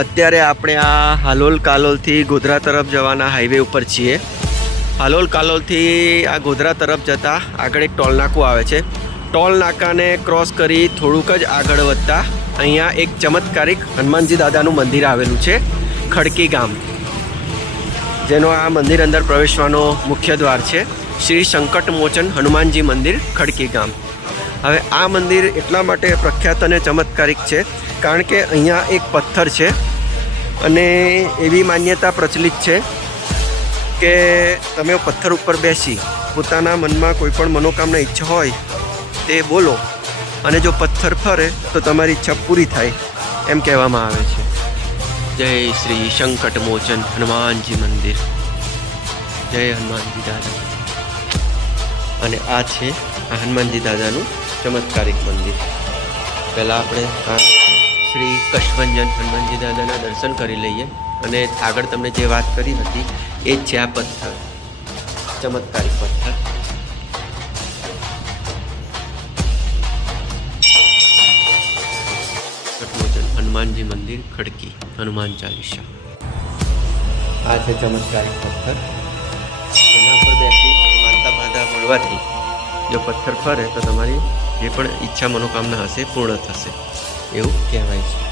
અત્યારે આપણે આ હાલોલ કાલોલથી ગોધરા તરફ જવાના હાઈવે ઉપર છીએ. હાલોલ કાલોલથી આ ગોધરા તરફ જતાં આગળ એક ટોલ નાકું આવે છે. ટોલ નાકાને ક્રોસ કરી થોડુંક જ આગળ વધતા અહીંયા એક ચમત્કારિક હનુમાનજી દાદાનું મંદિર આવેલું છે, ખડકી ગામ, જેનો આ મંદિર અંદર પ્રવેશવાનો મુખ્ય દ્વાર છે. શ્રી સંકટમોચન હનુમાનજી મંદિર, ખડકી ગામ. હવે આ મંદિર એટલા માટે પ્રખ્યાત અને ચમત્કારિક છે કારણ કે અહીંયા એક પથ્થર છે અને એવી માન્યતા પ્રચલિત છે કે તમે પથ્થર ઉપર બેસી પોતાના મનમાં કોઈ પણ મનોકામના ઈચ્છા હોય તે બોલો અને જો પથ્થર ફરે તો તમારી ઈચ્છા પૂરી થાય એમ કહેવામાં આવે છે. જય શ્રી સંકટમોચન હનુમાનજી મંદિર, જય હનુમાનજી દાદા. અને આ છે આ હનુમાનજી દાદાનું ચમત્કારિક મંદિર. પહેલાં આપણે આ શ્રી કષ્ટભંજન હનુમાનજી દાદાના દર્શન કરી લઈએ અને આગળ તમને જે વાત કરી હતી એ જ છે આ પથ્થર, ચમત્કારિક પથ્થર. કષ્ટભંજન હનુમાનજી મંદિર, ખડકી, હનુમાન ચાલીસા. આ છે ચમત્કારિક પથ્થર. એના પર બેસી માનતા બાધા બોલવાથી જો પથ્થર ફરે તો તમારી જે પણ ઈચ્છા મનોકામના હશે પૂર્ણ થશે એવું કહેવાય છે.